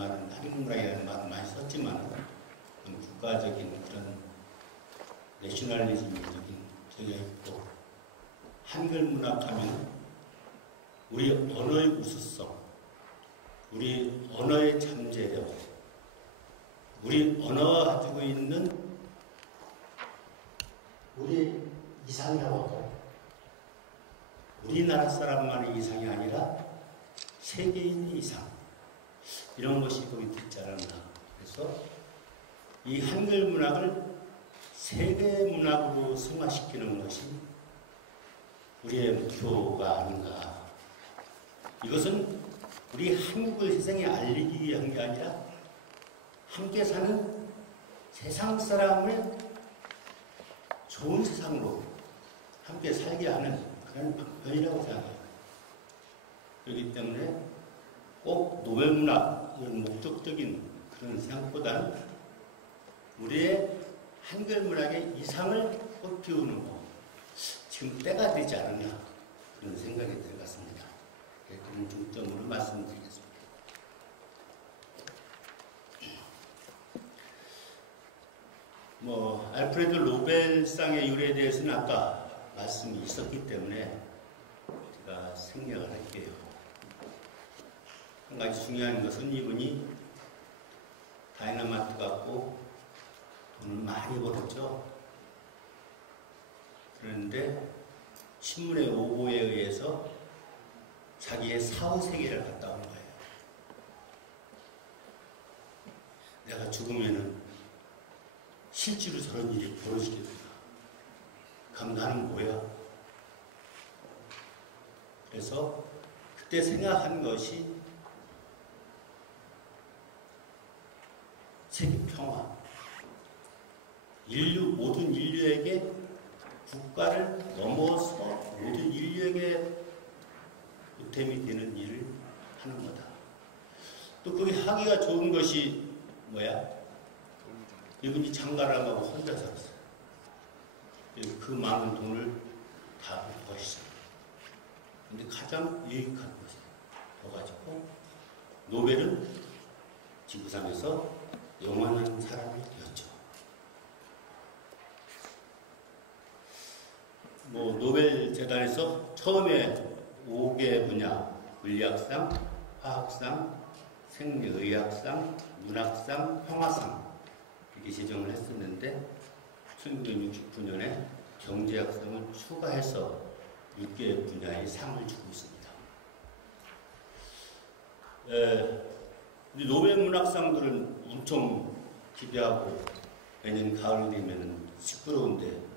말은 한국문학이라는 말을 많이 썼지만 국가적인 그런 내셔널리즘적인 저게 있고 한글 문학하면 우리 언어의 우수성, 우리 언어의 잠재력, 우리 언어가 가지고 있는 우리 이상이라고 우리나라 사람만의 이상이 아니라 세계인의 이상 이런 것이 거기 있지 않았나. 그래서 이 한글 문학을 세계 문학으로 승화시키는 것이 우리의 목표가 아닌가. 이것은 우리 한국을 세상에 알리기 위한 게 아니라 함께 사는 세상 사람을 좋은 세상으로 함께 살게 하는 그런 방편이라고 생각해요. 그렇기 때문에 꼭 노벨문학 이런 목적적인 그런 생각보다는 우리의 한글 문학의 이상을 꽃피우는 거 지금 때가 되지 않았나 그런 생각이 들어갔습니다. 그런 중점으로 말씀드리겠습니다. 알프레드 노벨상의 유래에 대해서는 아까 말씀이 있었기 때문에 제가 생략을 할게요. 한 가지 중요한 것은 이분이 다이너마이트 갖고 돈을 많이 벌었죠. 그런데 신문의 오보에 의해서 자기의 사후 세계를 갔다 온 거예요. 내가 죽으면은 실제로 저런 일이 벌어지겠구나. 그럼 나는 뭐야? 그래서 그때 생각한 것이 세계 평화. 모든 인류에게 국가를 넘어서 모든 인류에게 보탬이 되는 일을 하는 거다. 또 거기 하기가 좋은 것이 뭐야? 이분이 장가를 안 가고 혼자 살았어요. 그 많은 돈을 다 버셨어요. 근데 가장 유익한 것이 더가지고 노벨은 지구상에서 영원한 사람이 되었죠. 노벨 재단에서 처음에 5개 분야, 물리학상, 화학상, 생리의학상, 문학상, 평화상 이렇게 제정을 했었는데 1969년에 경제학상을 추가해서 6개 분야의 상을 주고 있습니다. 우리 노벨 문학상들은 엄청 기대하고 매년 가을 되면 시끄러운데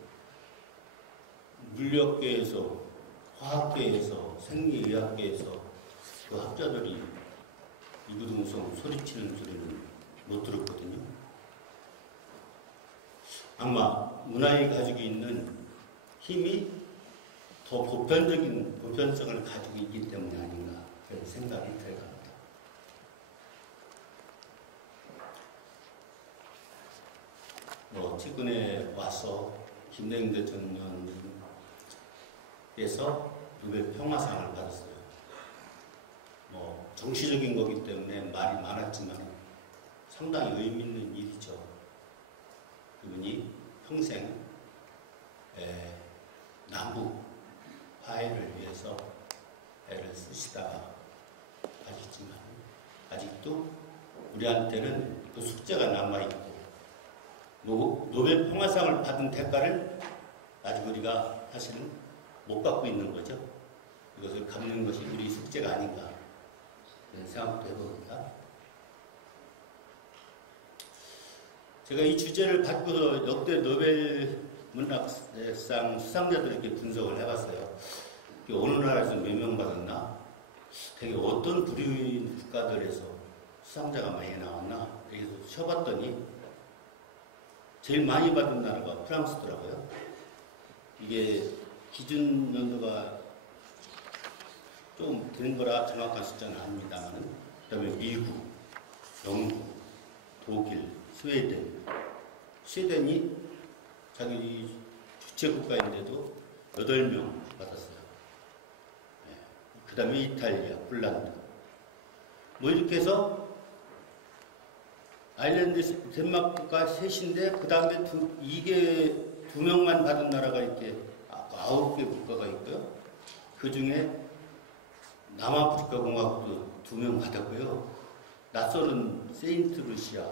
물리학계에서, 화학계에서, 생리의학계에서 그 학자들이 이구동성 소리치는 소리는 못 들었거든요. 아마 문학이 가지고 있는 힘이 더 보편성을 가지고 있기 때문이 아닌가 그런 생각이 들어갑니다. 최근에 와서 김대중 대통령께서 노벨 평화상을 받았어요. 정치적인 거기 때문에 말이 많았지만 상당히 의미 있는 일이죠. 그분이 평생 남북 화해를 위해서 애를 쓰시다가 가셨지만 아직도 우리한테는 그 숙제가 남아있고 노벨 평화상을 받은 대가를 아직 우리가 사실은 못 갖고 있는 거죠. 이것을 갚는 것이 우리 숙제가 아닌가 그런 생각도 해봅니다. 제가 이 주제를 받고서 역대 노벨 문학상 수상자들 이렇게 분석을 해봤어요. 어느 나라에서 몇 명 받았나? 되게 어떤 부류인 국가들에서 수상자가 많이 나왔나? 그래서 쳐봤더니 제일 많이 받은 나라가 프랑스더라고요. 이게 기준 연도가 좀 된 거라 정확한 숫자는 아닙니다만, 그 다음에 미국, 영국, 독일, 스웨덴이 자기 주체국가인데도 8명 받았어요. 그 다음에 이탈리아, 폴란드. 이렇게 해서 아일랜드 덴마크가 셋인데 그 다음에 이게 두 명만 받은 나라가 이렇게 9개 국가가 있고요. 그 중에 남아프리카 공화국도 2명 받았고요. 낯설은 세인트루시아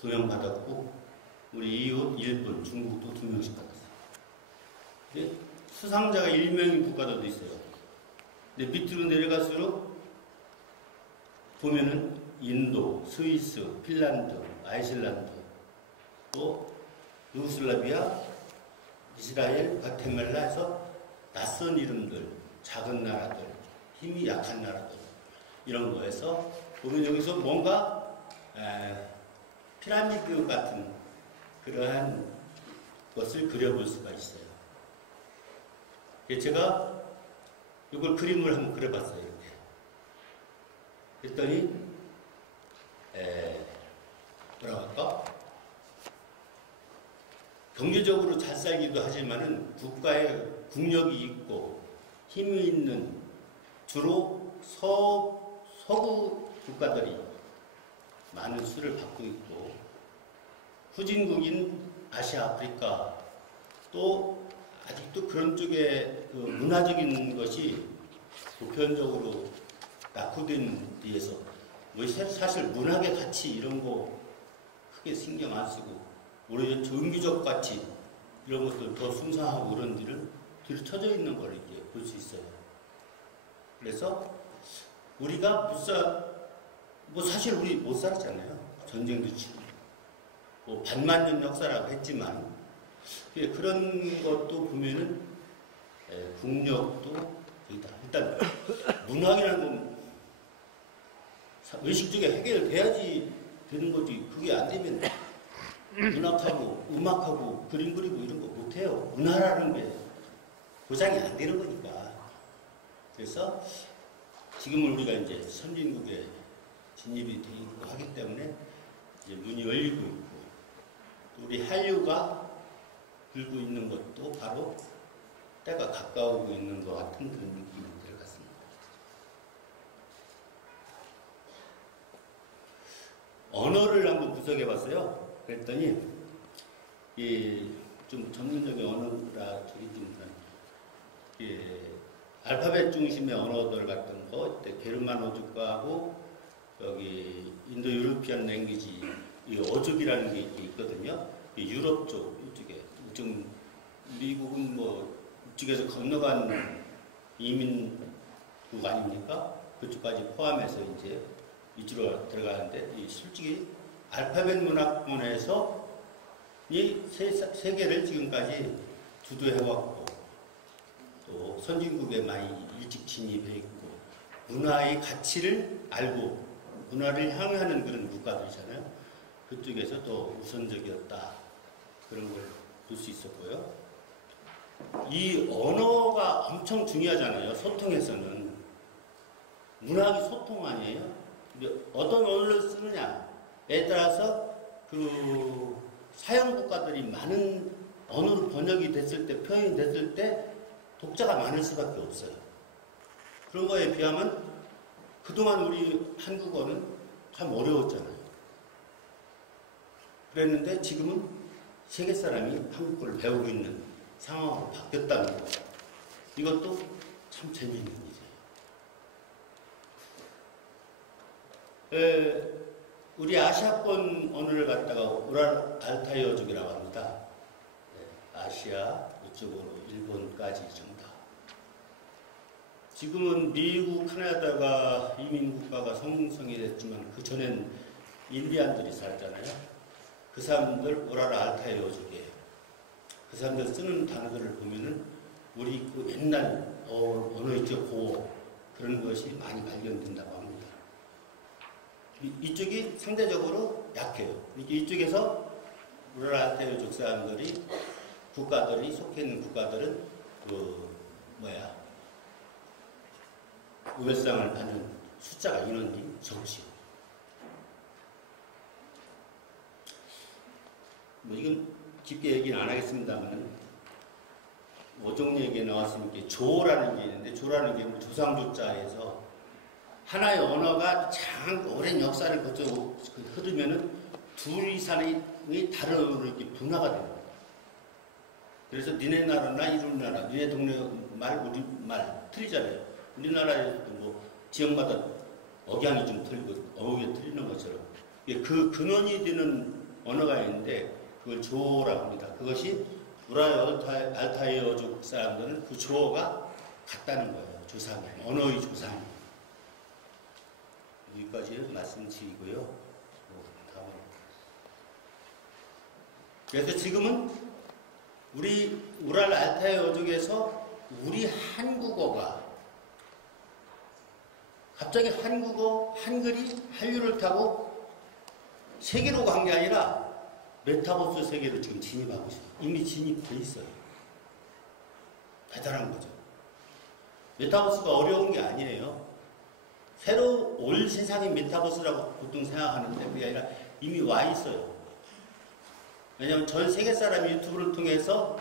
2명 받았고 우리 이웃 일본, 중국도 2명씩 받았어요. 근데 수상자가 1명인 국가들도 있어요. 근데 밑으로 내려갈수록 보면은 인도, 스위스, 핀란드, 아이슬란드, 또 유고슬라비아, 이스라엘, 과테말라에서 낯선 이름들, 작은 나라들, 힘이 약한 나라들 이런 거에서 보면 여기서 뭔가 피라미드 같은 그러한 것을 그려볼 수가 있어요. 제가 이걸 그림을 한번 그려봤어요. 이렇게. 그랬더니 뭐라고 할까? 경제적으로 잘 살기도 하지만은 국가에 국력이 있고 힘이 있는 주로 서구 국가들이 많은 수를 받고 있고 후진국인 아시아, 아프리카 또 아직도 그런 쪽에 그 문화적인 것이 보편적으로 낙후된 뒤에서 뭐 사실 문학의 가치 이런 거 크게 신경 안 쓰고 오히려 종교적 가치 이런 것들 더 숭상하고 그런 일을 뒤로 쳐져 있는 걸 이렇게 볼 수 있어요. 그래서 우리가 뭐 사실 우리 못 살았잖아요. 전쟁도 치고 뭐 반만년 역사라고 했지만 그런 것도 보면은 국력도 일단 문학이라는 건 의식적에 해결돼야지 되는 거지. 그게 안 되면 문학하고 음악하고 그림 그리고 이런 거 못해요. 문화라는 게 보장이 안 되는 거니까. 그래서 지금은 우리가 이제 선진국에 진입이 되고 하기 때문에 이제 문이 열리고 있고 우리 한류가 불고 있는 것도 바로 때가 가까우고 있는 것 같은 그런 느낌이 들어갔습니다. 언어를 한번 분석해 봤어요. 그랬더니 좀 전문적인 언어라 저기 좀 알파벳 중심의 언어들 같은 거, 게르만 어족하고 여기 인도 유로피안 랭귀지 이 어족이라는 게 있거든요. 유럽 쪽 이쪽에 좀 미국은 뭐 이쪽에서 건너간 이민국 아닙니까? 그쪽까지 포함해서 이제 이쪽으로 들어가는데 솔직히 알파벳 문학원에서 이 세 개를 지금까지 주도해왔고 또 선진국에 많이 일찍 진입해 있고 문화의 가치를 알고 문화를 향유하는 그런 국가들이잖아요. 그쪽에서 또 우선적이었다. 그런 걸 볼 수 있었고요. 이 언어가 엄청 중요하잖아요. 소통에서는. 문학이 소통 아니에요? 근데 어떤 언어를 쓰느냐에 따라서 그 사용 국가들이 많은 언어로 번역이 됐을 때, 표현이 됐을 때 독자가 많을 수밖에 없어요. 그런 거에 비하면 그동안 우리 한국어는 참 어려웠잖아요. 그랬는데 지금은 세계 사람이 한국어를 배우고 있는 상황으로 바뀌었다는 거. 이것도 참 재미있는 일이에요. 우리 아시아권 언어를 갖다가 우랄 알타이어족이라고 합니다. 아시아 이쪽으로 일본까지 전부 다. 지금은 미국, 캐나다가 이민국가가 성성이 됐지만 그 전엔 인디안들이 살았잖아요. 그 사람들 우랄 알타이어족이에요. 그 사람들 쓰는 단어들을 보면은 우리 그 옛날 언어적 고어 그런 것이 많이 발견된다고 합니다. 이쪽이 상대적으로 약해요. 이쪽에서 우랄 알타이어족 사람들이 국가들이 속해 있는 국가들은 우월상을 받는 숫자가 인원이 적지요. 뭐 이건 깊게 얘기는 안 하겠습니다만 어종 얘기에 나왔으니까 조라는 게 있는데 조라는 게 조상조자에서 하나의 언어가 참 오랜 역사를 거쳐 흐르면은 둘 이상이 다른 이렇게 분화가 되는 거예요. 그래서 니네 나라나 이런 나라, 니네 동네 말, 우리 말 틀리잖아요. 우리나라에서도 뭐 지역마다 억양이 좀 틀리고 어휘가 틀리는 것처럼 그 근원이 되는 언어가 있는데 그걸 조어라고 합니다. 그것이 우라의 알타이어족 사람들은 그 조어가 같다는 거예요. 조상이, 언어의 조상이. 여기까지 말씀드리고요. 다음에. 그래서 지금은 우리 우랄 알타이어족에서 우리 한국어가 갑자기 한국어, 한글이 한류를 타고 세계로 간 게 아니라 메타버스 세계로 지금 진입하고 있어요. 이미 진입돼 있어요. 대단한 거죠. 메타버스가 어려운 게 아니에요. 새로 올 세상이 메타버스라고 보통 생각하는데 그게 아니라 이미 와 있어요. 왜냐하면 전 세계 사람이 유튜브를 통해서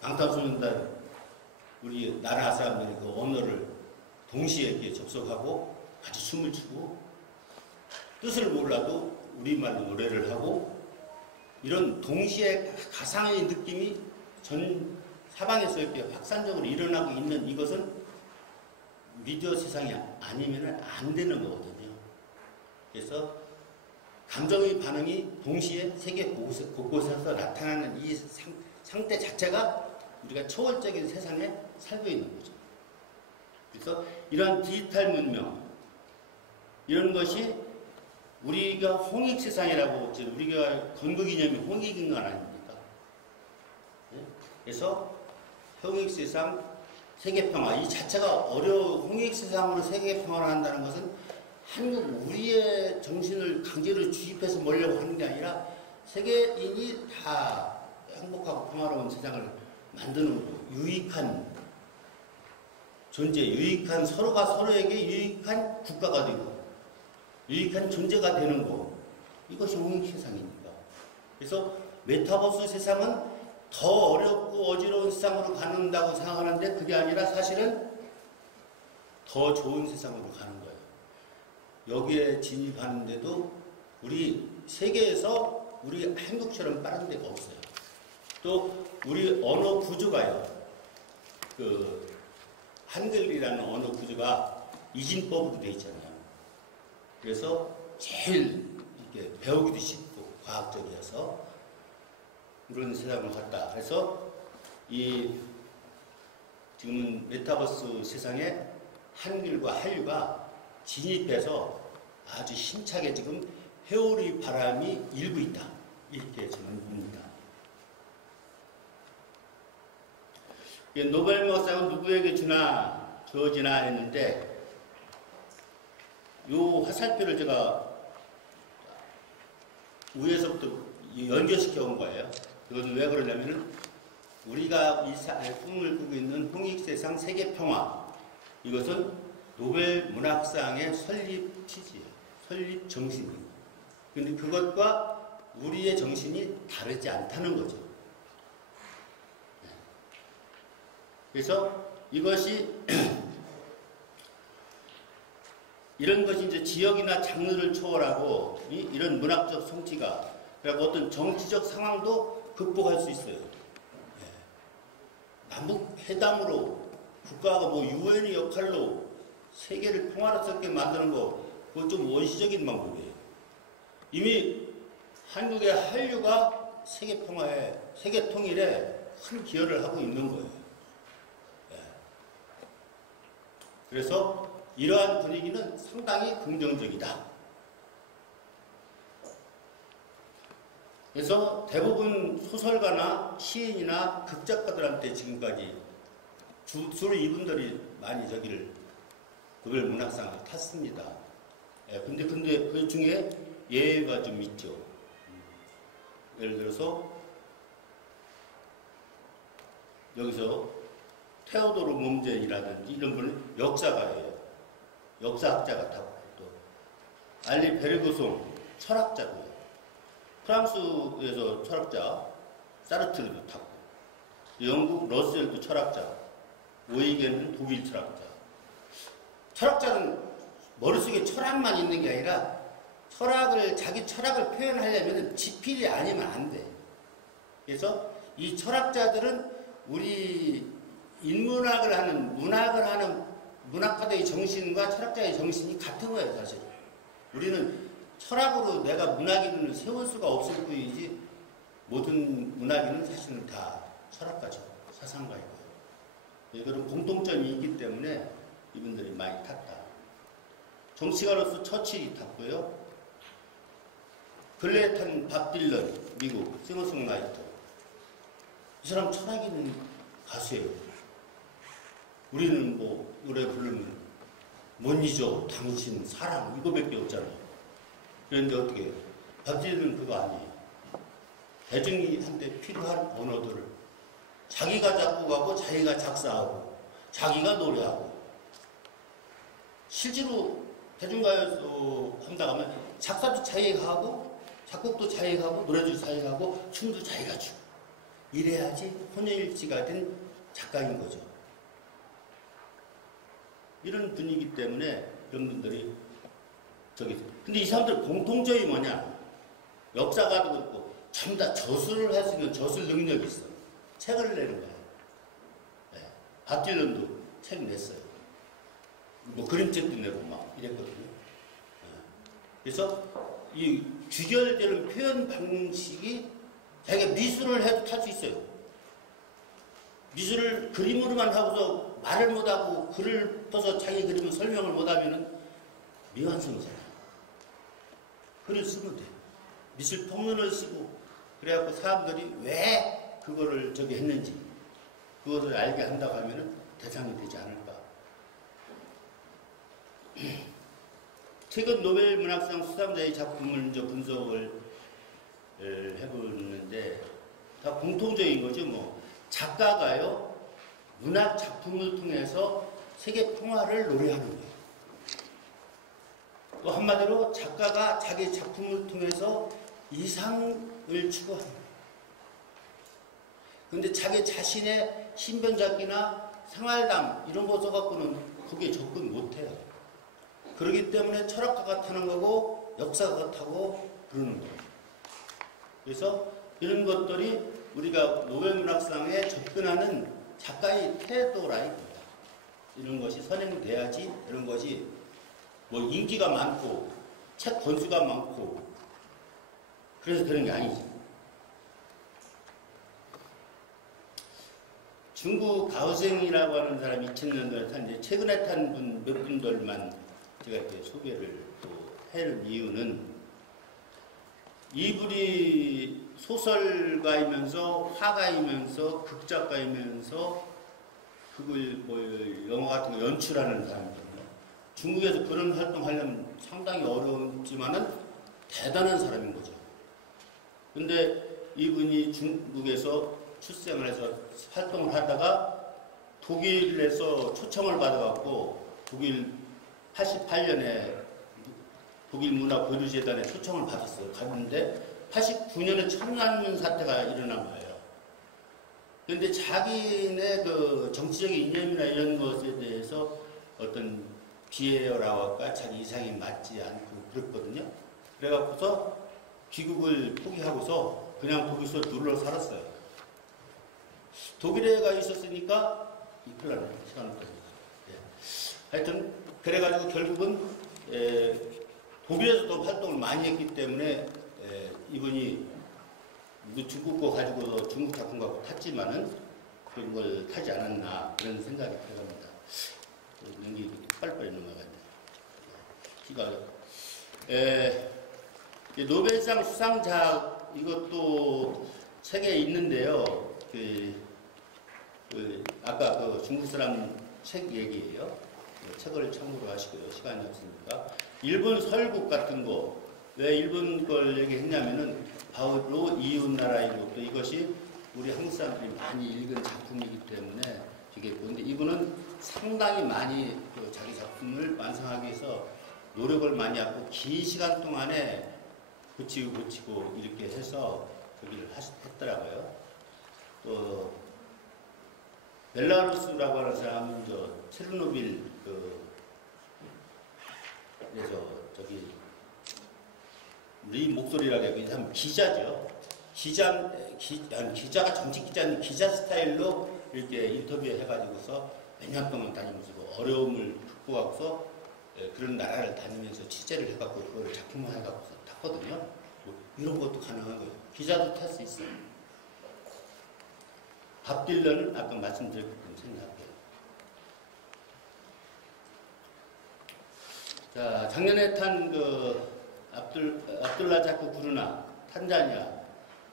방탄소년단 우리 나라 사람들이 그 언어를 동시에 이렇게 접속하고 같이 춤을 추고 뜻을 몰라도 우리말로 노래를 하고 이런 동시에 가상의 느낌이 전 사방에서 이렇게 확산적으로 일어나고 있는 이것은 미디어 세상이 아니면 안 되는 거거든요. 그래서 감정의 반응이 동시에 세계 곳곳에서 나타나는 이 상태 자체가 우리가 초월적인 세상에 살고 있는 거죠. 그래서 이러한 디지털 문명 이런 것이 우리가 홍익세상이라고 우리가 건국이념이 홍익인간 아닙니까? 그래서 홍익세상 세계평화 이 자체가 홍익세상으로 세계평화를 한다는 것은 한국 우리의 정신을 강제로 주입해서 몰려고 하는 게 아니라 세계인이 다 행복하고 평화로운 세상을 만드는 유익한 존재, 유익한 서로가 서로에게 유익한 국가가 되고 유익한 존재가 되는 거 이것이 홍익세상입니다. 그래서 메타버스 세상은 더 어렵고 어지러운 세상으로 가는다고 생각하는데 그게 아니라 사실은 더 좋은 세상으로 가는 거예요. 여기에 진입하는데도 우리 세계에서 우리 한국처럼 빠른 데가 없어요. 또 우리 언어 구조가요. 한글이라는 언어 구조가 이진법으로 되어 있잖아요. 그래서 제일 이렇게 배우기도 쉽고 과학적이어서 이런 세상을 갔다. 그래서 지금은 메타버스 세상에 한글과 한류가 진입해서 아주 힘차게 지금 회오리 바람이 일고 있다. 이렇게 저는 봅니다. 노벨문학상은 누구에게 주어지나 했는데 요 화살표를 제가 위에서부터 연결시켜 온 거예요. 이것은 왜 그러냐면은 우리가 꿈을 꾸고 있는 홍익세상 세계평화 이것은 노벨 문학상의 설립 취지예요. 설립 정신이에요. 근데 그것과 우리의 정신이 다르지 않다는 거죠. 그래서 이것이 이런 것이 이제 지역이나 장르를 초월하고 이런 문학적 성취가 그리고 어떤 정치적 상황도 극복할 수 있어요. 남북 회담으로 국가가 유엔의 역할로 세계를 평화롭게 만드는 거 그건 좀 원시적인 방법이에요. 이미 한국의 한류가 세계 평화에 세계 통일에 큰 기여를 하고 있는 거예요. 그래서 이러한 분위기는 상당히 긍정적이다. 그래서 대부분 소설가나 시인이나 극작가들한테 지금까지 주로 이분들이 많이 노벨 문학상을 탔습니다. 근데 그 중에 예외가 좀 있죠. 예를 들어서 여기서 테오도르 몬젠이라든지 이런 분은 역사가예요. 역사학자가 탔고 또 알리 베르그송 철학자고요. 프랑스에서 철학자 사르트르도 탔고 영국 러셀도 철학자 오이겐은 독일 철학자. 철학자는 머릿속에 철학만 있는 게 아니라 자기 철학을 표현하려면 지필이 아니면 안 돼. 그래서 이 철학자들은 우리 인문학을 하는, 문학을 하는 문학가들의 정신과 철학자의 정신이 같은 거예요, 사실. 우리는 철학으로 내가 문학인을 세울 수가 없을 뿐이지, 모든 문학인은 사실은 다 철학가죠. 사상가이고요. 이거는 공통점이 있기 때문에 이분들이 많이 탔다. 정치가로서 처칠이 탔고요. 근래에 탄 밥 딜런, 미국 싱어송라이터. 이 사람 철학 있는 가수예요. 우리는 뭐 노래 부르면 못 잊어, 당신, 사랑 이거밖에 없잖아요. 그런데 어떻게 해요? 밥 딜런은 그거 아니에요. 대중한테 필요한 언어들을 자기가 작곡하고 자기가 작사하고 자기가 노래하고, 실제로 대중가요도 한다고 하면 작사도 자기가 하고 작곡도 자기가 하고 노래도 자기가 하고 춤도 자기가 추고, 이래야지 혼연일치가 된 작가인 거죠. 이런 분위기 때문에 이런 분들이 근데 이 사람들 공통점이 뭐냐? 역사가도 그렇고 전부 다 저술을 할 수 있는 저술 능력이 있어. 책을 내는 거예요. 네. 밥 딜런도 책 냈어요. 뭐 그림책도 내고 막 이랬거든요. 네. 그래서 이 규결되는 표현 방식이 자기가 미술을 해도 탈 수 있어요. 미술을 그림으로만 하고서 말을 못하고 글을 써서 자기 그림을 설명을 못하면은 미완성이잖아요. 글을 쓰면 돼. 미술 평론을 쓰고, 그래갖고 사람들이 왜 그거를 했는지, 그것을 알게 한다고 하면은 대상이 되지 않을까. 최근 노벨 문학상 수상자의 작품을 이제 분석을 해보는데, 다 공통적인 거죠, 뭐. 작가가요, 문학 작품을 통해서 세계 평화를 노래하는 거예요. 또 한마디로 작가가 자기 작품을 통해서 이상을 추구하는 거예요. 근데 자기 자신의 신변잡기나 생활담 이런 거 써갖고는 거기에 접근 못해요. 그렇기 때문에 철학가가 타는 거고 역사가 타고 그러는 거예요. 그래서 이런 것들이 우리가 노벨문학상에 접근하는 작가의 태도라 이겁니다. 이런 것이 선행돼야지 이런 것이 뭐 인기가 많고 책 권수가 많고 그래서 그런 게 아니지. 중국 가오생이라고 하는 사람이 2000년도에 탄데 최근에 탄 분 몇 분들만 제가 이렇게 소개를 또 할 이유는, 이분이 소설가이면서 화가이면서 극작가이면서 그걸 뭐 영화 같은 거 연출하는 사람이거든요. 중국에서 그런 활동하려면 상당히 어렵지만은 대단한 사람인 거죠. 근데 이분이 중국에서 출생을 해서 활동을 하다가 독일에서 초청을 받아갖고 독일 88년에 독일 문화보류재단에 초청을 받았어요. 갔는데 89년에 천안문 사태가 일어난 거예요. 그런데 자기네 그 정치적인 이념이나 이런 것에 대해서 어떤 비애라고 할까 자기 이상이 맞지 않고 그랬거든요. 그래갖고서 귀국을 포기하고서 그냥 거기서 눌러 살았어요. 독일에 가 있었으니까 큰일 나네. 시간을 빼니까. 하여튼 그래가지고 결국은 독일에서도 활동을 많이 했기 때문에 이분이 중국 거 가지고 중국 작품 갖고 탔지만은 그런 걸 타지 않았나 그런 생각이 들어갑니다. 연기 빨리빨리 넘어가네. 기가 노벨상 수상자 이것도 책에 있는데요. 아까 그 중국 사람 책 얘기예요. 책을 참고로 하시고요. 시간이 없으니까. 일본 설국 같은 거, 왜 일본 걸 얘기했냐면은 바로 이웃나라인 것도 이것이 우리 한국 사람들이 많이 읽은 작품이기 때문에 되게 근데 이분은 상당히 많이 자기 작품을 완성하기 위해서 노력을 많이 하고 긴 시간 동안에 고치고 이렇게 해서 거기를 했더라고요. 또 벨라루스라고 하는 사람은 체르노빌 그래서 저기 우리 목소리라고 참 기자죠. 기자가 정치 기자는 기자 스타일로 이렇게 인터뷰 해가지고서 몇 년 동안 다니면서 어려움을 극복하고서 그런 나라를 다니면서 취재를 해갖고 그거를 작품화 해갖고서 탔거든요. 뭐 이런 것도 가능한 거예요. 기자도 탈 수 있어요. 밥 딜런은 아까 말씀드렸던 생각해요. 자, 작년에 탄 그 압둘라자크 구르나 탄자니아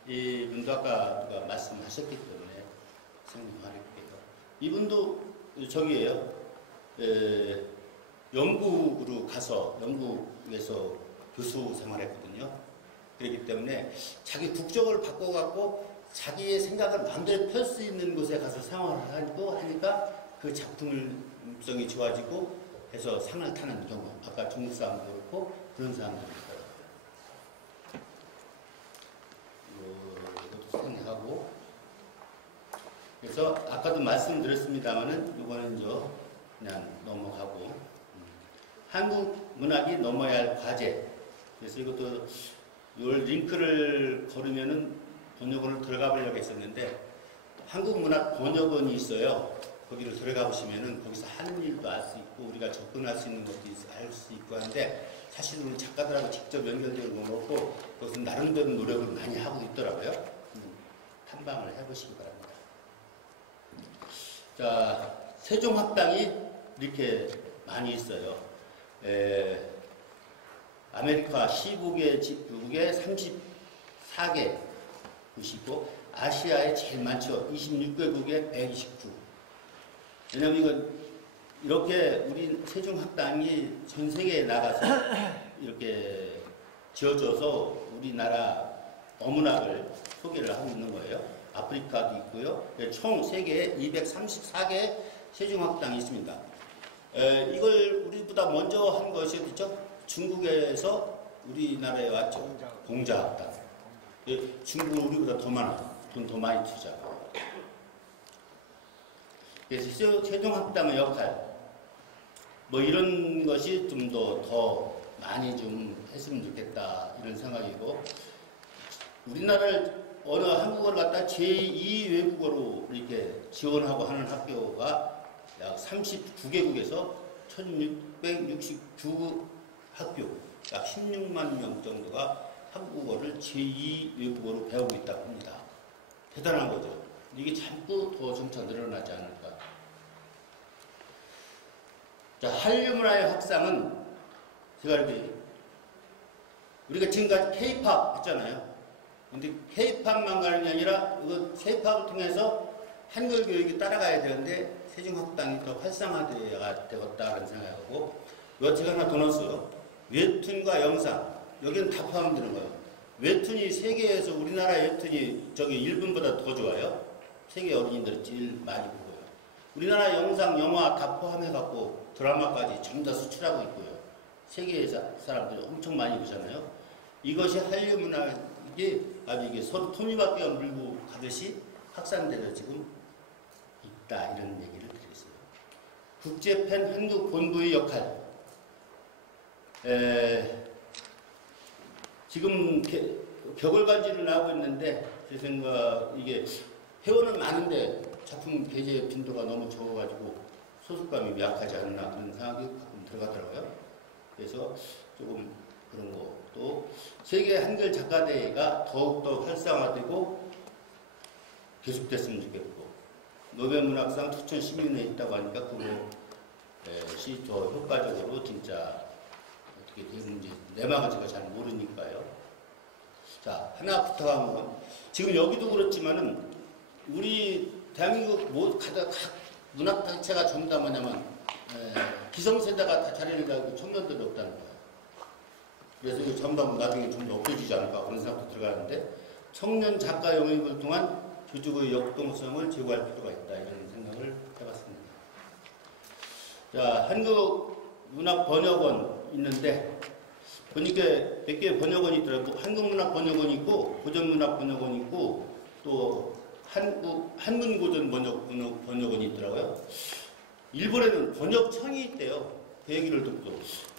이분도 아까 누가 말씀하셨기 때문에 생각할게요. 이분도 저기예요. 영국으로 가서 영국에서 교수 생활했거든요. 그렇기 때문에 자기 국적을 바꿔갖고 자기의 생각을 마음대로 펼 수 있는 곳에 가서 생활을 하고 하니까 그 작품성이 좋아지고 해서 상을 타는 경우, 아까 중국 사람도 그렇고 그런 사람들이 있어요. 이것도 생각하고 그래서 아까도 말씀드렸습니다만은 이거는 그냥 넘어가고 한국 문학이 넘어야 할 과제. 그래서 이것도 이 링크를 걸으면은 번역원을 들어가 보려고 했었는데 한국 문학 번역원이 있어요. 거기를 들어가 보시면은 거기서 하는 일도 알 수 있고 우리가 접근할 수 있는 것도 알 수 있고 한데 사실 우리 작가들하고 직접 연결되는 건 없고 그것은 나름대로 노력을 많이 하고 있더라고요. 탐방을 해보시기 바랍니다. 자, 세종학당이 이렇게 많이 있어요. 아메리카 15개 국에 34개 곳이고 아시아에 제일 많죠. 26개국에 129. 왜냐면 이건 이렇게 우리 세종학당이 전 세계에 나가서 이렇게 지어져서 우리나라 어문학을 소개를 하고 있는 거예요. 아프리카도 있고요. 총 세계에 234개 세종학당이 있습니다. 이걸 우리보다 먼저 한 것이 어디죠? 중국에서 우리나라에 왔죠. 공자학당. 중국은 우리보다 더 많아. 돈 더 많이 투자하고. 그래서 세종학당의 역할, 뭐 이런 것이 좀 더 많이 좀 했으면 좋겠다 이런 생각이고, 우리나라를 어느 한국어를 갖다 제2 외국어로 이렇게 지원하고 하는 학교가 약 39개국에서 1669 학교, 약 16만 명 정도가 한국어를 제2 외국어로 배우고 있다고 합니다. 대단한 거죠. 이게 자꾸 더 점차 늘어나지 않을까. 자, 한류 문화의 확산은 제가 이렇게 우리가 지금까지 K-팝 했잖아요. 근데 K-팝만 가는 게 아니라 이거 K-팝을 통해서 한글 교육이 따라가야 되는데 세종학당이 더 활성화되어야 되겠다는 생각하고, 이거 제가 하나 더 넣었어요. 웹툰과 영상, 여기는 다 포함되는 거예요. 웹툰이 세계에서 우리나라 웹툰이 저기 일본보다 더 좋아요. 세계 어린이들이 제일 많이 보고요. 우리나라 영상, 영화 다 포함해갖고 드라마까지 전부 다 수출하고 있고요. 세계에서 사람들이 엄청 많이 보잖아요. 이것이 한류 문학이 아주 이게 서로 토미바퀴가 물고 가듯이 확산되어 지금 있다, 이런 얘기를 드렸어요. 국제팬 한국 본부의 역할. 지금 벽을간지를 나오고 있는데 제 생각 이게 회원은 많은데 작품 게재 빈도가 너무 적어가지고 소속감이 약하지 않나 그런 생각이 가끔 들어가더라고요. 그래서 조금 그런 거. 또 세계 한글 작가대회가 더욱더 활성화되고 계속됐으면 좋겠고, 노벨문학상 추천 시민회에 있다고 하니까 그것이 더 효과적으로 진짜 어떻게 되는지 내막은 제가 잘 모르니까요. 자, 하나 부탁하면, 지금 여기도 그렇지만은 우리 대한민국 각 문학 단체가 전부 다 뭐냐면 기성세대가 다 자리를 가지고 청년들이 없다는 거예요. 그래서 이 전반부 나중에 좀 더 없어지지 않을까 그런 생각도 들어가는데, 청년 작가 영입을 통한 교직의 역동성을 제고할 필요가 있다, 이런 생각을 해봤습니다. 자, 한국문학번역원 있는데 보니까 몇 개의 번역원이 있더라고요. 한국문학번역원이 있고 고전문학번역원이 있고 또 한문고전 번역원이 있더라고요. 일본에는 번역청이 있대요. 그 얘기를 듣고,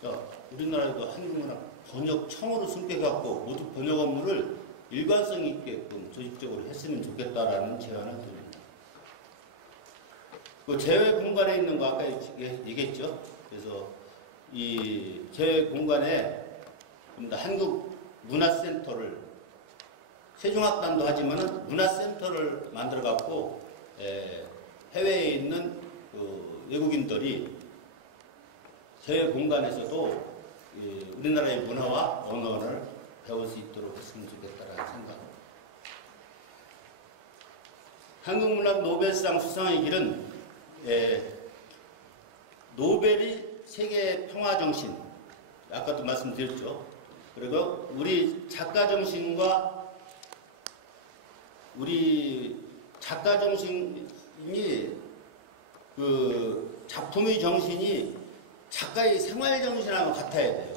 야, 우리나라에도 한국문학 번역청으로 승격해갖고 모두 번역 업무를 일관성 있게끔 조직적으로 했으면 좋겠다라는 제안을 드립니다. 그 제외 공간에 있는 거 아까 얘기했죠. 그래서 이 제외 공간에 한국 문화센터를 세종학단도 하지만은 문화센터를 만들어 갖고 해외에 있는 그 외국인들이 제외 공간에서도 우리나라의 문화와 언어를 배울 수 있도록 했으면 좋겠다라는 생각. 한국문학 노벨상 수상의 길은 노벨이 세계 평화 정신, 아까도 말씀드렸죠. 그리고 우리 작가 정신과 우리 작가 정신이 그 작품의 정신이 작가의 생활 정신하고 같아야 돼요.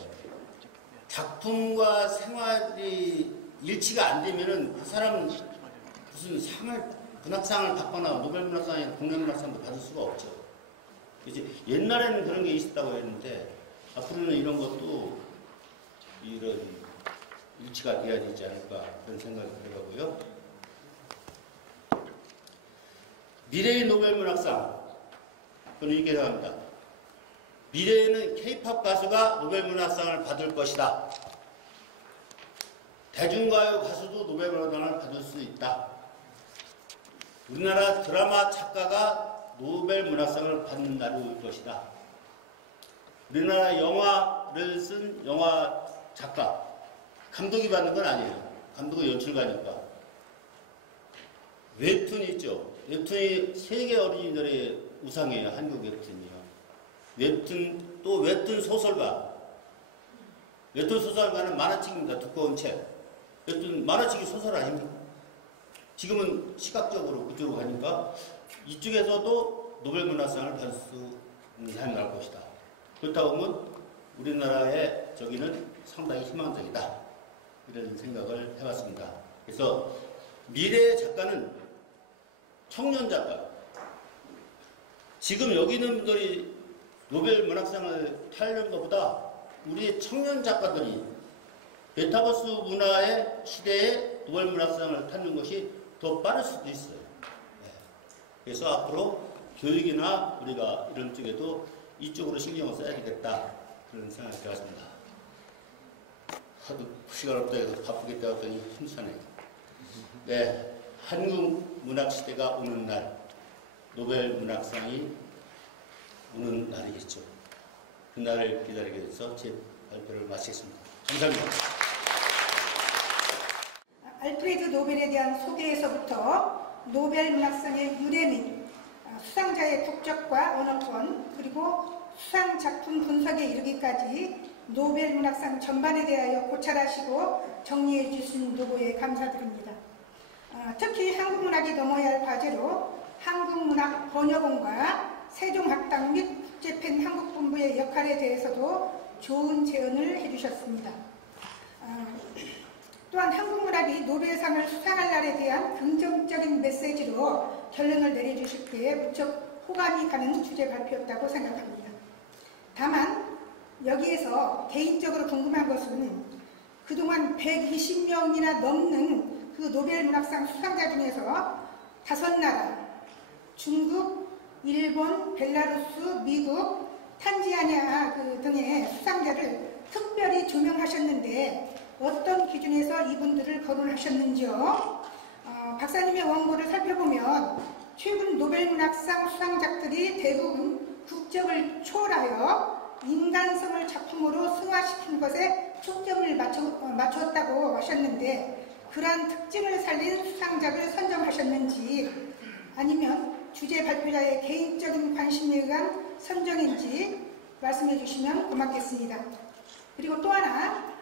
작품과 생활이 일치가 안 되면은 그 사람은 무슨 문학상을 받거나 노벨 문학상이나 국내 문학상도 받을 수가 없죠. 이제 옛날에는 그런 게 있었다고 했는데 앞으로는 이런 것도 이런 일치가 돼야 되지 않을까 그런 생각이 들어가고요. 미래의 노벨 문학상 저는 이렇게 생각합니다. 미래에는 K-팝 가수가 노벨 문학상을 받을 것이다. 대중가요 가수도 노벨 문학상을 받을 수 있다. 우리나라 드라마 작가가 노벨 문학상을 받는 날이 올 것이다. 우리나라 영화를 쓴 영화 작가, 감독이 받는 건 아니에요. 감독은 연출가니까. 웹툰이 있죠. 웹툰이 세계 어린이들의 우상이에요. 한국 웹툰이요. 웹툰, 또 웹툰 소설가. 웹툰 소설가는 만화책입니다. 두꺼운 책. 웹툰, 만화책이 소설 아닙니까? 지금은 시각적으로 그쪽으로 가니까 이쪽에서도 노벨 문학상을 받을 수 있는 것이다. 그렇다 보면 우리나라의 저기는 상당히 희망적이다. 이런 생각을 해봤습니다. 그래서 미래의 작가는 청년 작가. 지금 여기 있는 분들이 노벨 문학상을 타려는 것보다 우리 청년 작가들이 메타버스 문화의 시대에 노벨 문학상을 타는 것이 더 빠를 수도 있어요. 네. 그래서 앞으로 교육이나 우리가 이런 쪽에도 이쪽으로 신경을 써야 되겠다. 그런 생각이 들었습니다. 하도 시간 없다 해서 바쁘게 되었더니 힘차네요. 네. 한국 문학 시대가 오는 날, 노벨 문학상이 오는 날이겠죠. 그날을 기다리게 돼서 제 발표를 마치겠습니다. 감사합니다. 알프레드 노벨에 대한 소개에서부터 노벨 문학상의 유래 및 수상자의 국적과 언어권, 그리고 수상 작품 분석에 이르기까지 노벨 문학상 전반에 대하여 고찰하시고 정리해 주신 노고에 감사드립니다. 특히 한국문학이 넘어야 할 과제로 한국문학 번역원과 세종학당 및 국제팬 한국본부의 역할에 대해서도 좋은 제언을 해주셨습니다. 또한 한국문학이 노벨상을 수상할 날에 대한 긍정적인 메시지로 결론을 내려주실 때에 무척 호감이 가는 주제 발표였다고 생각합니다. 다만 여기에서 개인적으로 궁금한 것은 그동안 120명이나 넘는 그 노벨 문학상 수상자 중에서 5나라, 중국, 일본, 벨라루스, 미국, 탄자니아 등의 수상자를 특별히 조명하셨는데 어떤 기준에서 이분들을 거론하셨는지요? 박사님의 원고를 살펴보면 최근 노벨 문학상 수상작들이 대부분 국적을 초월하여 인간성을 작품으로 승화시킨 것에 초점을 맞췄다고 하셨는데 그러한 특징을 살린 수상작을 선정하셨는지 아니면 주제 발표자의 개인적인 관심에 의한 선정인지 말씀해 주시면 고맙겠습니다. 그리고 또 하나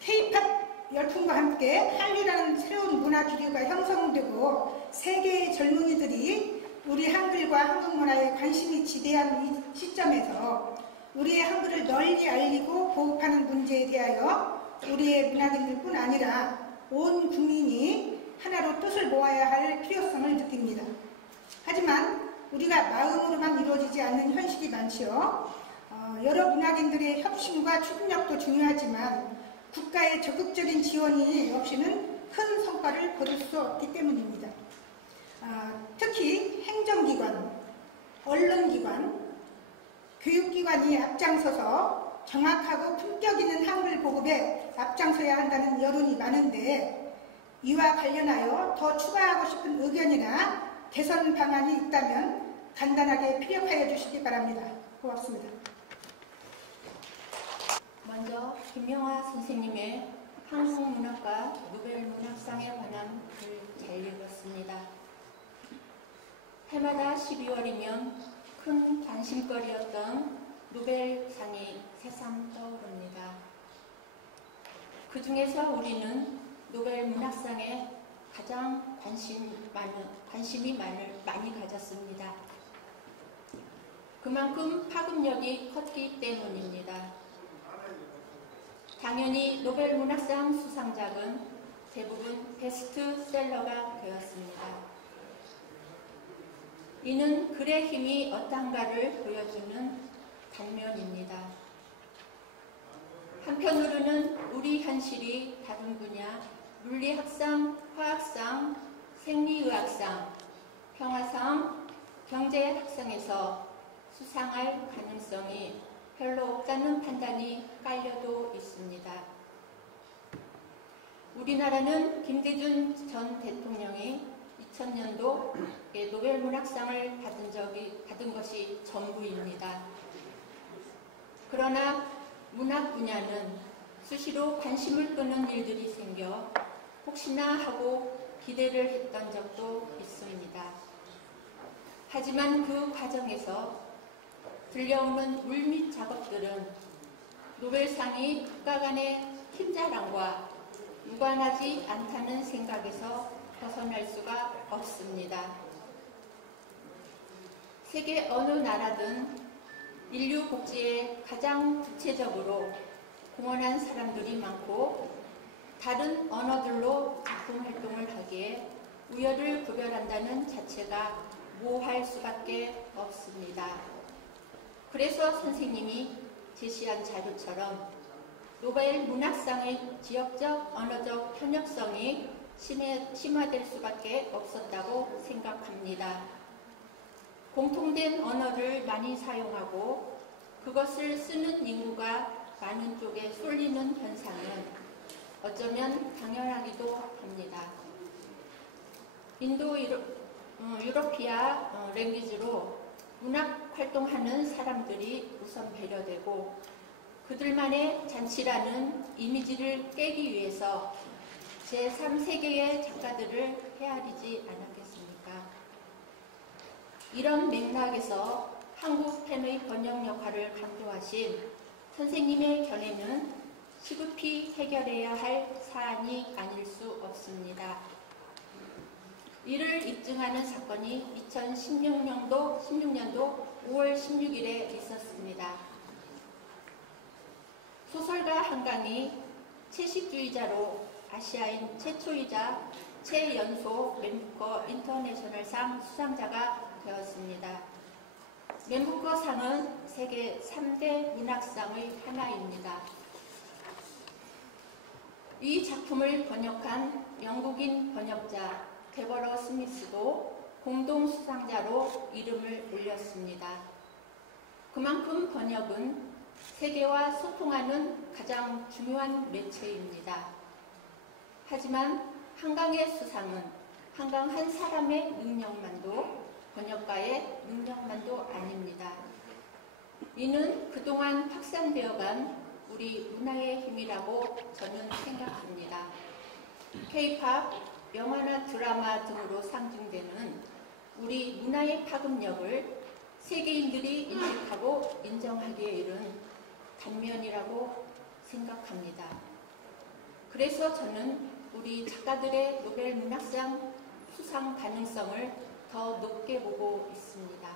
K-팝 열풍과 함께 한류라는 새로운 문화 기류가 형성되고 세계의 젊은이들이 우리 한글과 한국 문화에 관심이 지대한 이 시점에서 우리의 한글을 널리 알리고 보급하는 문제에 대하여 우리의 문학인들뿐 아니라 온 국민이 하나로 뜻을 모아야 할 필요성을 느낍니다. 하지만 우리가 마음으로만 이루어지지 않는 현실이 많지요. 여러 문학인들의 협심과 추진력도 중요하지만 국가의 적극적인 지원이 없이는 큰 성과를 거둘 수 없기 때문입니다. 특히 행정기관, 언론기관, 교육기관이 앞장서서 정확하고 품격 있는 한글 보급에 앞장서야 한다는 여론이 많은데, 이와 관련하여 더 추가하고 싶은 의견이나 개선 방안이 있다면 간단하게 피력하여 주시기 바랍니다. 고맙습니다. 먼저 김명화 선생님의 한국문학과 노벨문학상에 관한 글 잘 읽었습니다. 해마다 12월이면 큰 관심거리였던 노벨상이 새삼 떠오릅니다. 그 중에서 우리는 노벨문학상에 가장 관심이 많이 가졌습니다. 그만큼 파급력이 컸기 때문입니다. 당연히 노벨문학상 수상작은 대부분 베스트셀러가 되었습니다. 이는 글의 힘이 어떠한가를 보여주는 단면입니다. 한편으로는 우리 현실이 다른 분야, 물리학상, 화학상, 생리의학상, 평화상, 경제학상에서 수상할 가능성이 별로 없다는 판단이 깔려도 있습니다. 우리나라는 김대중 전 대통령이 2000년도에 노벨문학상을 받은 것이 전부입니다. 그러나 문학 분야는 수시로 관심을 끄는 일들이 생겨 혹시나 하고 기대를 했던 적도 있습니다. 하지만 그 과정에서 들려오는 물밑 작업들은 노벨상이 국가 간의 팀자랑과 무관하지 않다는 생각에서 벗어날 수가 없습니다. 세계 어느 나라든 인류 복지에 가장 구체적으로 공헌한 사람들이 많고 다른 언어들로 작품 활동을 하기에 우열을 구별한다는 자체가 모호할 수밖에 없습니다. 그래서 선생님이 제시한 자료처럼 노벨 문학상의 지역적 언어적 편협성이 심화될 수밖에 없었다고 생각합니다. 공통된 언어를 많이 사용하고 그것을 쓰는 인구가 많은 쪽에 쏠리는 현상은 어쩌면 당연하기도 합니다. 인도 유로피아 랭귀지로 문학 활동하는 사람들이 우선 배려되고 그들만의 잔치라는 이미지를 깨기 위해서 제3세계의 작가들을 헤아리지 않았겠습니까? 이런 맥락에서 한국팬의 번역 역할을 강조하신 선생님의 견해는 시급히 해결해야 할 사안이 아닐 수 없습니다. 이를 입증하는 사건이 2016년도 5월 16일에 있었습니다. 소설가 한강이 채식주의자로 아시아인 최초이자 최연소 맨부커 인터내셔널상 수상자가 되었습니다. 맨부커상은 세계 3대 문학상의 하나입니다. 이 작품을 번역한 영국인 번역자 데버러 스미스도 공동 수상자로 이름을 올렸습니다. 그만큼 번역은 세계와 소통하는 가장 중요한 매체입니다. 하지만 한강의 수상은 한강 한 사람의 능력만도 번역가의 능력만도 아닙니다. 이는 그동안 확산되어간 우리 문화의 힘이라고 저는 생각합니다. K-팝, 영화나 드라마 등으로 상징되는 우리 문화의 파급력을 세계인들이 인식하고 인정하기에 이른 단면이라고 생각합니다. 그래서 저는 우리 작가들의 노벨 문학상 수상 가능성을 더 높게 보고 있습니다.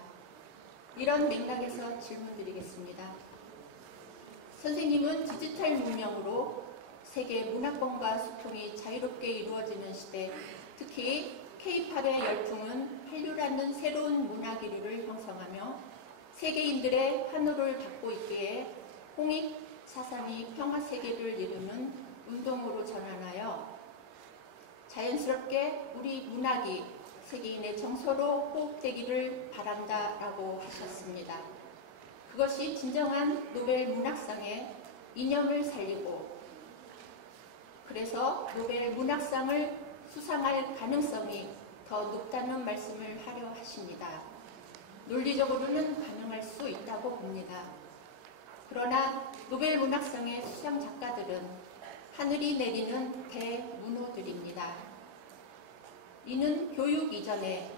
이런 맥락에서 질문드리겠습니다. 선생님은 디지털 문명으로 세계 문화권과 소통이 자유롭게 이루어지는 시대, 특히 K-팝의 열풍은 한류라는 새로운 문화 기류를 세계인들의 환호를 받고 있기에 홍익 사상이 평화세계를 이루는 운동으로 전환하여 자연스럽게 우리 문학이 세계인의 정서로 호흡되기를 바란다라고 하셨습니다. 그것이 진정한 노벨 문학상의 이념을 살리고 그래서 노벨 문학상을 수상할 가능성이 더 높다는 말씀을 하려 하십니다. 논리적으로는 가능할 수 있다고 봅니다. 그러나 노벨 문학상의 수상 작가들은 하늘이 내리는 대문호들입니다. 이는 교육 이전에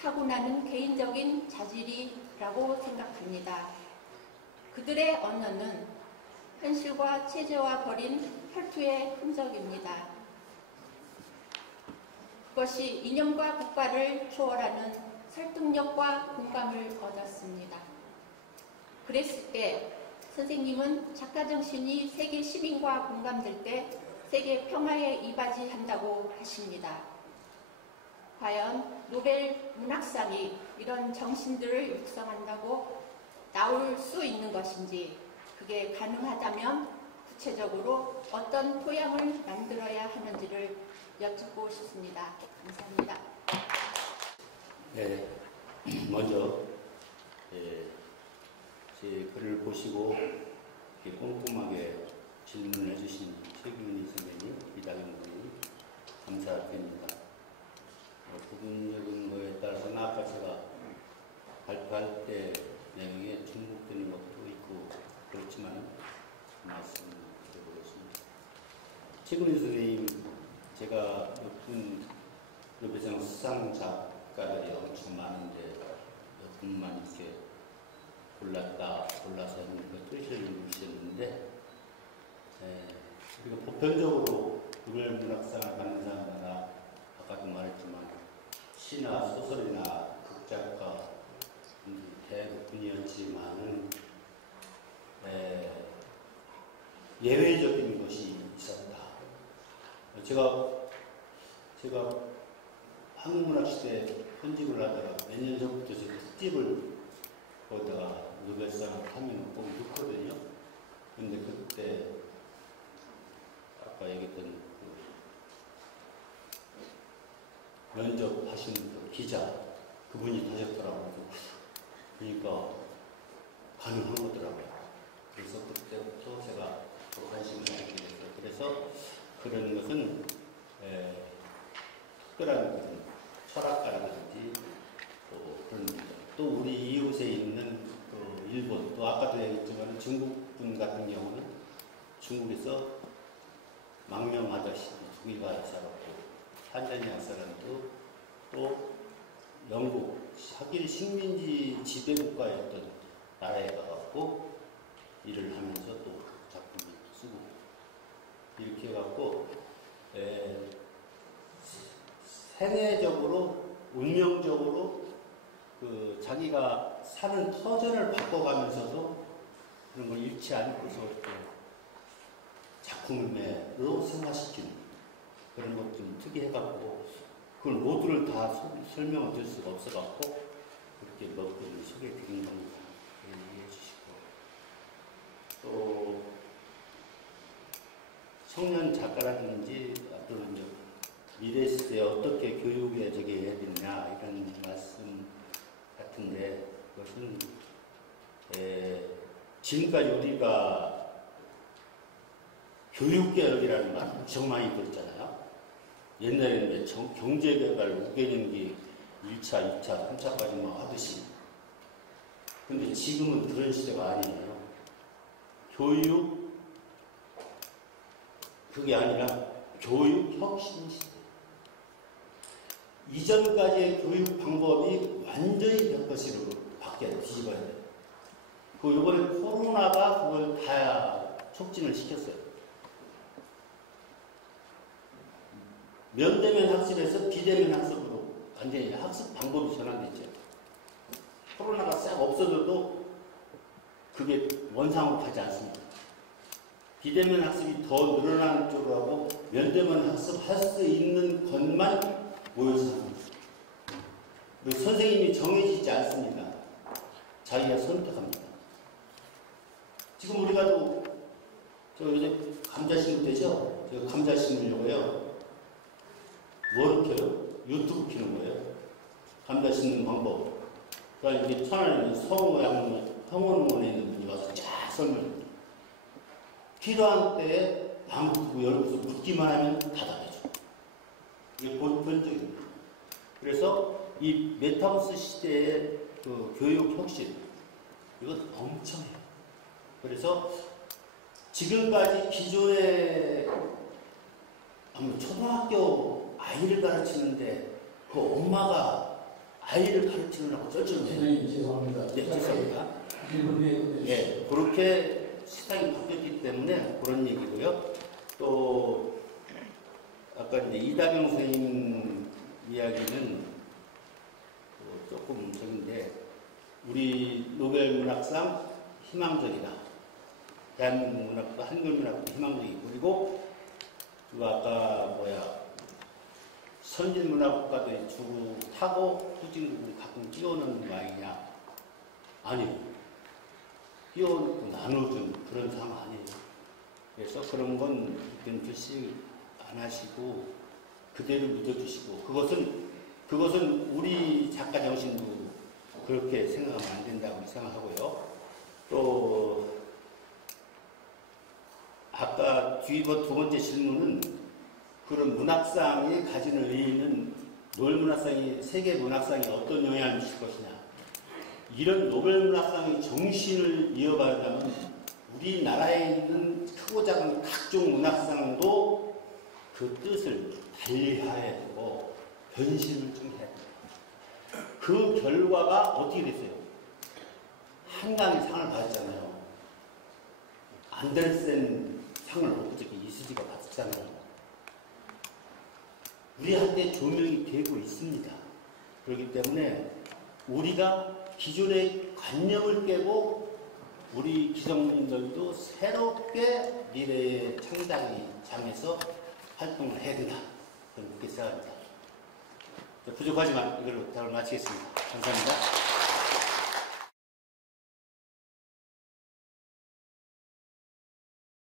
타고나는 개인적인 자질이라고 생각합니다. 그들의 언어는 현실과 체제와 버린 혈투의 흔적입니다. 그것이 이념과 국가를 초월하는 설득력과 공감을 얻었습니다. 그랬을 때 선생님은 작가 정신이 세계 시민과 공감될 때 세계 평화에 이바지한다고 하십니다. 과연 노벨 문학상이 이런 정신들을 육성한다고 나올 수 있는 것인지, 그게 가능하다면 구체적으로 어떤 토양을 만들어야 하는지를 여쭙고 싶습니다. 감사합니다. 네, 먼저 제 글을 보시고 이렇게 꼼꼼하게 질문을 해주신 최규민 선생님, 이다경 선생님 감사드립니다. 부분적인 거에 따라서는 아까 제가 발표할 때 내용에 중복되는 것도 있고 그렇지만 말씀드려보겠습니다. 최규민 선생님, 제가 몇 분 노벨상 수상 작가들이 엄청 많은데 몇 분만 이렇게 골라서 뜻을 누르셨는데, 우리가 보편적으로 노벨 문학상을 받는 사람마다 아까도 말했지만 시나 소설이나 극작가 대부분이었지만은 예외적인 것이 있었다. 제가 한국문학시대에 편집을 하다가 몇 년 전부터 제 특집을 거기다가 노벨상을 하면 꼭 넣거든요. 근데 그때 아까 얘기했던 그 면접하신 그 기자, 그분이 하셨더라고요. 그러니까 가능한 거더라고요. 그래서 그때부터 제가 관심을 갖게 됐어요. 그래서 그런 것은 특별한 그런 철학가라든지 또 우리 이웃에 있는 또 일본, 또 아까도 얘기했지만 중국분 같은 경우는 중국에서 망명하다시피 독일가 살았고, 탄자니아 사람도 또 영국 하길 식민지 지배국가였던 나라에 가갖고 일을 하면서 또 작품을 쓰고 이렇게 해갖고 세뇌적으로 운명적으로 그 자기가 사는 터전을 바꿔가면서도 그런 걸 잃지 않고서 또 작품으로 승화시키는 그런 것 좀 특이해갖고 그걸 모두를 다 설명을 드릴 수가 없어갖고 그렇게 몇 분을 소개해드린 겁니다. 이해해 주시고, 또 청년 작가라든지 또는 이제 미래 시대에 어떻게 교육에 저기 해야 되느냐 이런 말씀 같은데, 그것은 지금까지 우리가 교육개혁이라는 말 엄청 많이 들었잖아요. 옛날에는 이제 경제개발 우개년기 1차, 2차, 3차까지 막 하듯이. 근데 지금은 그런 시대가 아니에요. 교육, 그게 아니라 교육 혁신 시대. 이전까지의 교육 방법이 완전히 180으로 바뀌어야 뒤집어야 돼요. 그 이번에 코로나가 그걸 다 촉진을 시켰어요. 면대면 학습에서 비대면 학습으로 완전히 학습 방법이 전환됐죠. 코로나가 싹 없어져도 그게 원상으로 가지 않습니다. 비대면 학습이 더 늘어나는 쪽으로 하고 면대면 학습할 수 있는 것만 모여서 합니다. 그리고 선생님이 정해지지 않습니다. 자기가 선택합니다. 지금 우리가 또 저 요새 감자 심을 때죠? 제가 감자 심으려고요. 뭘 켜요? 유튜브 켜는 거예요. 감자 심는 방법. 그러니까 이게 천안에 성원원에 있는 분이 와서 쫙 설명해요. 필요한 때에 나무 두고 열고서 붓기만 하면 닫아내죠. 이게 보편적입니다. 그래서 이 메타버스 시대의 그 교육 혁신, 이건 엄청해요. 그래서 지금까지 기존에 초등학교 아이를 가르치는데 그 엄마가 아이를 가르치느라고 쩔쩔매요. 선생님 죄송합니다. 네, 죄송합니다. 1분 후에 끝내주시죠. 네, 그렇게 시장이 바뀌었기 때문에 그런 얘기고요. 또 아까 이제 이다경 선생님 이야기는 조금 적인데, 우리 노벨 문학상 희망적이다. 대한민국 문학도 한글 문학도 희망적이고, 그리고 그 아까 선진 문학국가들이 주로 타고 후진국을 가끔 끼워넣는 거 아니냐? 아니요. 끼워놓고 나눠준 그런 상황 아니에요. 그래서 그런 건 표시 안 하시고 그대로 믿어주시고, 그것은 우리 작가 정신도 그렇게 생각하면 안 된다고 생각하고요. 또 아까 두 번째 질문은 그런 문학상이 가지는 의의는 노벨 문학상이 세계 문학상에 어떤 영향을 미칠 것이냐. 이런 노벨 문학상의 정신을 이어가려면 우리나라에 있는 크고 작은 각종 문학상도 그 뜻을 달리해야 되고 변신을 좀 해야 됩니다. 그 결과가 어떻게 됐어요? 한강이 상을 받았잖아요. 안데르센 상을 어저께 이수지가 받았잖아요. 우리한테 조명이 되고 있습니다. 그렇기 때문에 우리가 기존의 관념을 깨고 우리 기성민들도 새롭게 미래의 창작이 장에서 활동을 해야 된다. 저는 그렇게 생각합니다. 부족하지만 이걸로 답을 마치겠습니다. 감사합니다.